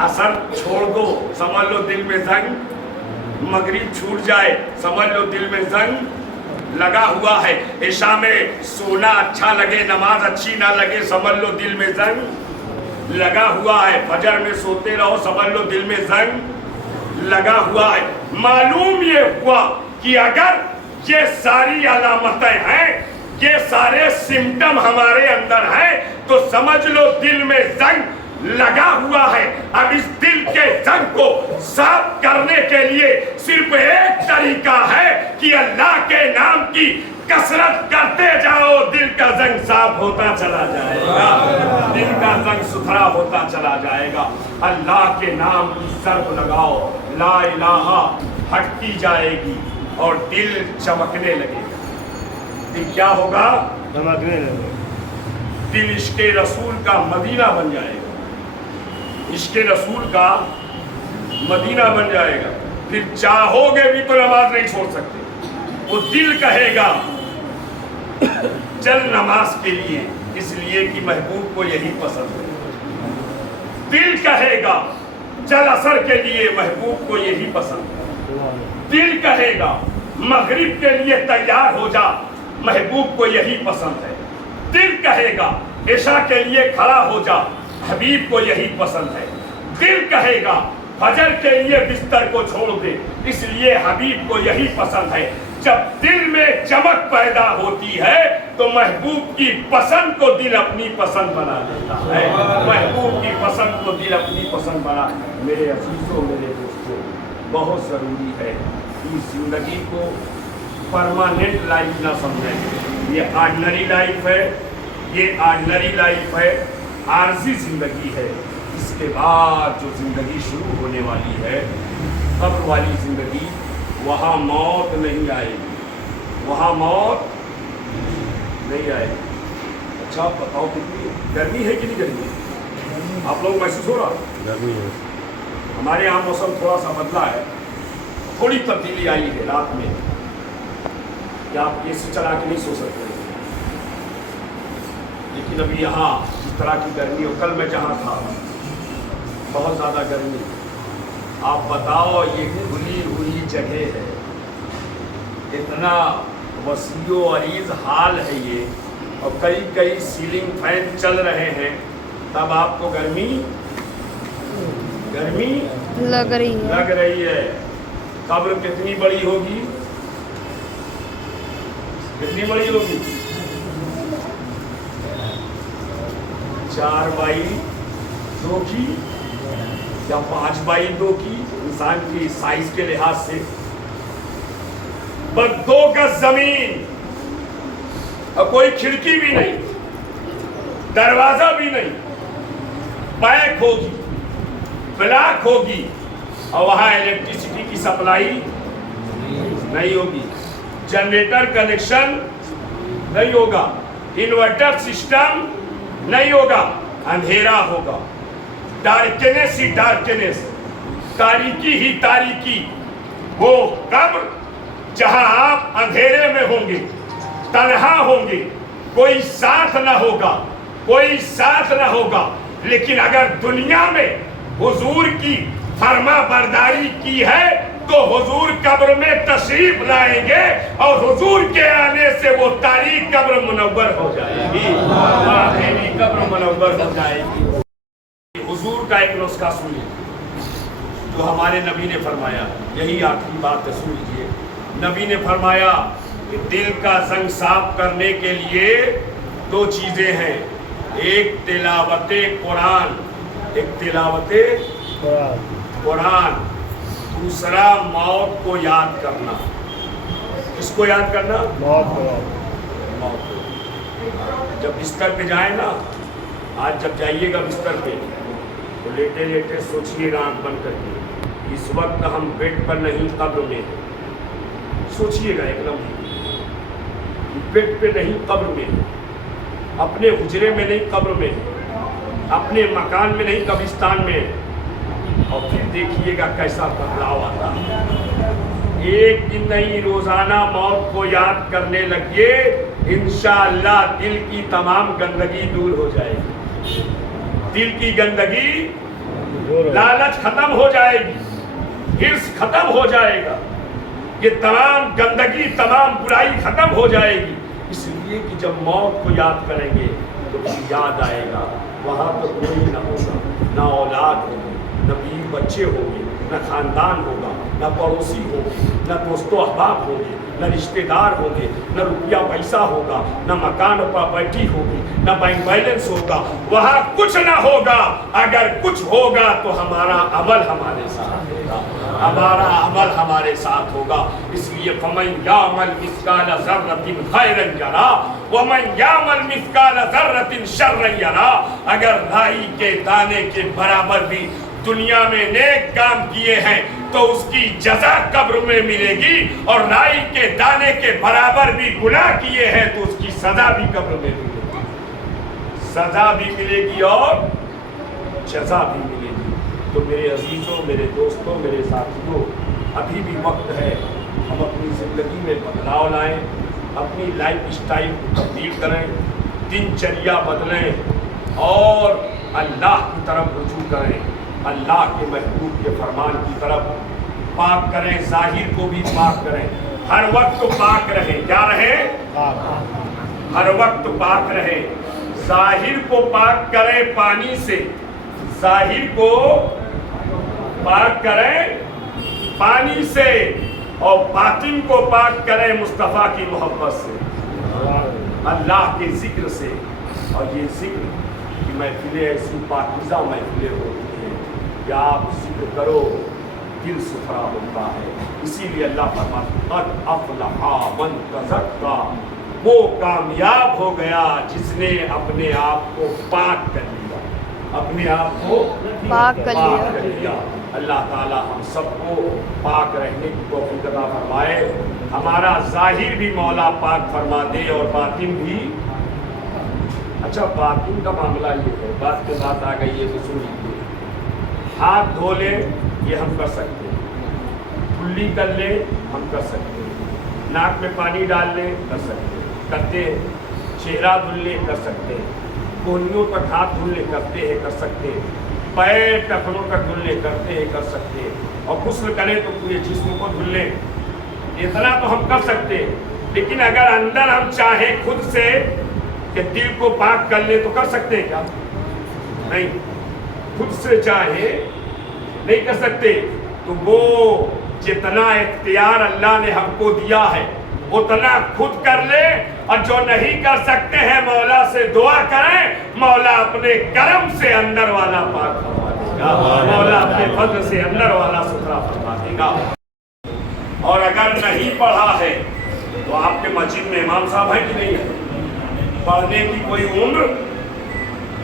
असर छोड़ दो, समझ लो दिल में जंग, मगरिब छूट जाए, समझ लो दिल में जंग लगा हुआ है, इशा में सोना अच्छा लगे नमाज अच्छी ना लगे, समझ लो दिल में जंग लगा हुआ है, फजर में सोते रहो, समझ लो दिल में जंग लगा हुआ है। मालूम ये हुआ कि अगर ये सारी अलामतें हैं, ये सारे सिम्टम हमारे अंदर हैं, तो समझ लो दिल में जंग लगा हुआ है। अब इस दिल के जंग को साफ करने के लिए सिर्फ एक तरीका है कि अल्लाह के नाम की कसरत करते जाओ, दिल का जंग साफ होता चला जाएगा, दिल का जंग सुथरा होता चला जाएगा। अल्लाह के नाम की ज़र्ब लगाओ, ला इलाहा हटती जाएगी और दिल चमकने लगेगा। दिल क्या होगा? चमकने लगेगा। दिल इश्क़े रसूल का मदीना बन जाएगा, इश्क़े रसूल का मदीना बन जाएगा। फिर चाहोगे भी तो नमाज नहीं छोड़ सकते। वो दिल कहेगा चल नमाज के लिए, इसलिए कि महबूब को यही पसंद है। दिल कहेगा चल असर के लिए, महबूब को यही पसंद है। दिल कहेगा मगरिब के लिए तैयार हो जा, महबूब को यही पसंद है। दिल कहेगा इशा के लिए खड़ा हो जा, हबीब को यही पसंद है। दिल कहेगा फजर के लिए बिस्तर को छोड़ दे, इसलिए हबीब को यही पसंद है। जब दिल में चमक पैदा होती है तो महबूब की पसंद को दिल अपनी पसंद बना लेता है, महबूब की पसंद को दिल अपनी पसंद बना। मेरे अजीजों, मेरे दोस्तों, बहुत ज़रूरी है कि जिंदगी को परमानेंट लाइफ ना समझें। ये ऑर्डिनरी लाइफ है, ये ऑर्डिनरी लाइफ है, आर्जी जिंदगी है। इसके बाद जो जिंदगी शुरू होने वाली है, कब्र वाली जिंदगी, वहाँ मौत नहीं आएगी, वहाँ मौत नहीं आएगी। अच्छा आप बताओ कितनी गर्मी है कि नहीं गर्मी? आप लोग महसूस हो रहा? गर्मी है। हमारे यहाँ मौसम थोड़ा सा बदला है, थोड़ी तब्दीली आई है रात में, कि आप एसी चला के नहीं सो सकते। लेकिन अभी यहाँ इस तरह की गर्मी हो, कल मैं जहाँ था बहुत ज़्यादा गर्मी। आप बताओ, ये खुली हुई जगह है, इतना वसीओ अरीज हाल है ये, और कई कई सीलिंग फैन चल रहे हैं, तब आपको गर्मी लग रही है। कब्र कितनी बड़ी होगी? कितनी बड़ी होगी? 4x2 की या 5x2 की, इंसान की साइज के लिहाज से। बस 2 गज जमीन और कोई खिड़की भी नहीं, दरवाजा भी नहीं, बैक होगी, ब्लॉक होगी, और वहां इलेक्ट्रिसिटी की सप्लाई नहीं होगी, जनरेटर कनेक्शन नहीं होगा, इन्वर्टर सिस्टम नहीं होगा, अंधेरा होगा, डार्कनेस ही डार्कनेस, तारीकी ही तारीकी। वो कब्र जहां आप अंधेरे में होंगे, तन्हा होंगे, कोई साथ ना होगा, कोई साथ ना होगा। लेकिन अगर दुनिया में हुजूर की फरमा बरदारी की है तो हुजूर कब्र में तशरीफ लाएंगे और हुजूर के आने से वो तारीख कब्र मुनव्वर हो जाएगी, कब्र मुनव्वर हो जाएगी। हुजूर का एक नुस्खा सुनिए जो हमारे नबी ने फरमाया, यही आखिरी बात है, सुन लीजिए। नबी ने फरमाया कि दिल का जंग साफ करने के लिए 2 चीजें हैं, एक तिलावते कुरान, एक तिलावते कुरान, दूसरा मौत को याद करना। किसको याद करना? मौत को। जब बिस्तर पे जाए ना, आज जब जाइएगा बिस्तर पे तो लेटे लेटे सोचिएगा आंख बंद करके, इस वक्त हम बेड पर नहीं कब्र में हैं। सोचिएगा एकदम, बेड पे नहीं कब्र में, अपने हुजरे में नहीं कब्र में, अपने मकान में नहीं कब्रिस्तान में। और फिर देखिएगा कैसा बदलाव आता है। एक दिन नहीं, रोजाना मौत को याद करने लगिए, इंशाअल्लाह दिल की तमाम गंदगी दूर हो जाएगी। दिल की गंदगी लालच खत्म हो जाएगी, हिर्स खत्म हो जाएगा, ये तमाम गंदगी तमाम बुराई खत्म हो जाएगी। इसलिए कि जब मौत को याद करेंगे तो फिर याद आएगा वहाँ तो कोई ना होगा, ना औलाद होगी, न बीवी बच्चे होंगे, न खानदान होगा, न पड़ोसी होंगे, न दोस्तों अहबाब होंगे, न रिश्तेदार होंगे, न रुपया पैसा होगा, न मकान और प्रॉपर्टी होगी, न बैंक बैलेंस होगा, वहाँ कुछ ना होगा। अगर कुछ होगा तो हमारा अमल हमारे साथ होगा, हमारा अमल हमारे साथ होगा। इसलिए फमन यामल मिस्काल ज़र्रतिन खैरन यरा वमन यामल मिस्काल ज़र्रतिन शर्रन यरा। अगर राई के दाने के बराबर भी दुनिया में नेक काम किए हैं तो उसकी जजा कब्र में मिलेगी, और राई के दाने के बराबर भी गुनाह किए हैं तो उसकी सजा भी कब्र में मिलेगी, सजा भी मिलेगी और जजा भी मिलेगी। तो मेरे अजीजों, मेरे दोस्तों, मेरे साथियों, अभी भी वक्त है हम अपनी ज़िंदगी में बदलाव लाएं, अपनी लाइफ स्टाइल को तब्दील करें, दिनचर्या बदलें और अल्लाह की तरफ रुजू करें, अल्लाह के महबूब के फरमान की तरफ पाक करें, ज़ाहिर को भी पाक करें, हर वक्त पाक रहे। क्या रहे? हर वक्त पाक रहे। ज़ाहिर को पाक करें पानी से, ज़ाहिर को पाक करें पानी से, और बातिन को पाक करें मुस्तफ़ा की मोहब्बत से, अल्लाह के जिक्र से। और ये जिक्र की महफिलें ऐसी पाकीज़ा महफिलें होती हैं कि आप जिक्र करो दिल सुथरा होता है। इसीलिए अल्लाह फरमाता है अफ़लहा मन तज़क्का, वो कामयाब हो गया जिसने अपने आप को पाक कर लिया, अपने आप को पाक कर लिया। अल्लाह ताला हम सबको पाक रहने की तौफीक अता फरमाए, हमारा ज़ाहिर भी मौला पाक फरमा दे और बातिन भी। अच्छा, बातिन का मामला ये है, बात के बात आ गई है तो सुन लीजिए। हाथ धो ले ये हम कर सकते हैं, कुल्ली कर ले हम कर सकते हैं, नाक में पानी डाल ले कर सकते हैं, करते हैं, चेहरा धुल ले कर सकते हैं, कोहनियों तक हाथ धुल ले करते हैं, कर सकते हैं, पैर टखनों तक धुल ले करते हैं, कर सकते हैं, और गुस्ल करें तो पूरे जिस्म को धुल ले, इतना तो हम कर सकते हैं। लेकिन अगर अंदर हम चाहें खुद से कि दिल को पाक कर ले तो कर सकते हैं क्या? नहीं, खुद से चाहे नहीं कर सकते। तो वो जितना इख्तियार अल्लाह ने हमको दिया है उतना खुद कर ले, और जो नहीं कर सकते हैं मौला से दुआ करें, मौला अपने करम से अंदर वाला पाक फरमा देगा, मौला अपने फضل से अंदर वाला सुथरा फरमा देगा। और अगर नहीं पढ़ा है तो आपके मस्जिद में इमाम साहब है कि नहीं है? पढ़ने की कोई उम्र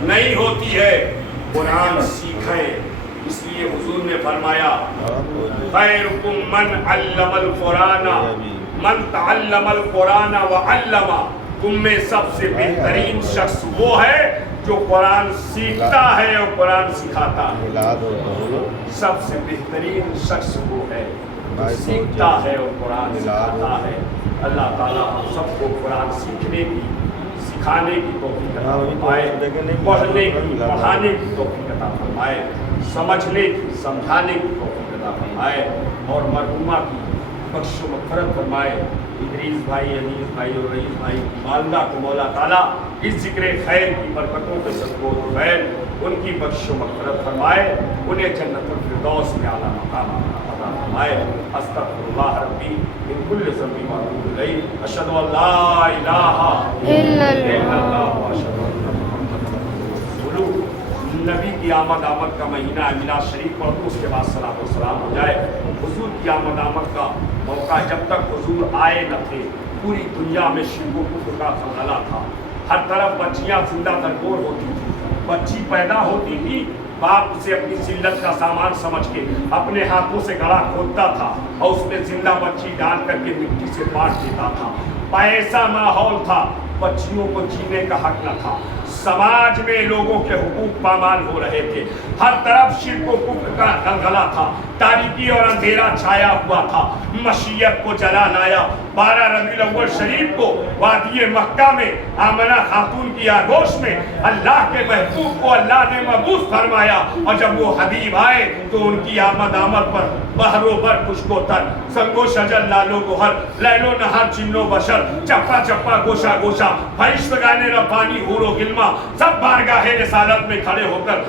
नहीं होती है, कुरान सीखें। इसलिए हुजूर ने फरमाया खैरुकुम मन अल्लमल कुराना मन तअल्लमल कुराना व अल्लमा, तुम में सबसे बेहतरीन शख्स वो है जो कुरान सीखता है और कुरान सिखाता है। सबसे बेहतरीन शख्स वो है जो सीखता है और कुरान सिखाता है। अल्लाह ताला हम सबको कुरान सीखने की, सिखाने की तौफीक अता फरमाए, पढ़ने की, पढ़ाने की तौफीक अता फरमाए, समझने की, समझाने की तौफीक अता फरमाए, और मरहुमा की बख्शो मग़फ़िरत फरमाए। इदरीस भाई, अनीस भाई और रईस भाई की वालदा को मौला ताला इस ज़िक्र खैर की बरकतों के सदक़े फ़ैल उनकी बख्शो मग़फ़िरत फरमाए, उन्हें जन्नतुल फ़िरदौस में आला मक़ाम अता फरमाए। अस्तग़फ़िरुल्लाह रब्बी मिन कुल्लि ज़ंबिन व अतूबु इलैहि, अशहदु अल्ला इलाहा इल्लल्लाह व अशहदु अन्ना मुहम्मदन रसूलुह। नबी की आमद का महीना मिलाद शरीफ पढ़ दो, उसके बाद सलात व सलाम हो जाए। हुजूर की आमद का मौका जब तक हुजूर आए न थे, पूरी दुनिया में शिरक व कुफ्र का खलबला था। हर तरफ बच्चियाँ जिंदा दरगोर होती थी, बच्ची पैदा होती थी, बाप उसे अपनी जिल्लत का सामान समझ के अपने हाथों से गला खोदता था और उसमें जिंदा बच्ची डाल करके मिट्टी से पाट देता था। ऐसा माहौल था, बच्चियों को जीने का हक न था, समाज में लोगों के हुकूक पामाल हो रहे थे, हर तरफ शिर्क व कुफ्र का गलगला था, तारीकी और अंधेरा छाया हुआ था। मशीयत को जला लाया 12 रबीउल अव्वल शरीफ को वादी मक्का में आमना खातून की आगोश में अल्लाह के महबूब को अल्लाह ने मबूस फरमाया, और जब वो हबीब आए तो उनकी आमद पर बहरो बर खुशको तर, संगो शजर लालो गोहर, लैलो नहर चिन्नो बशर, चप्पा चप्पा गोशा गोशा, फरिश्त गाने रब्बानी हूरो गिल्मा, सब बारगाहे रिसालत में खड़े होकर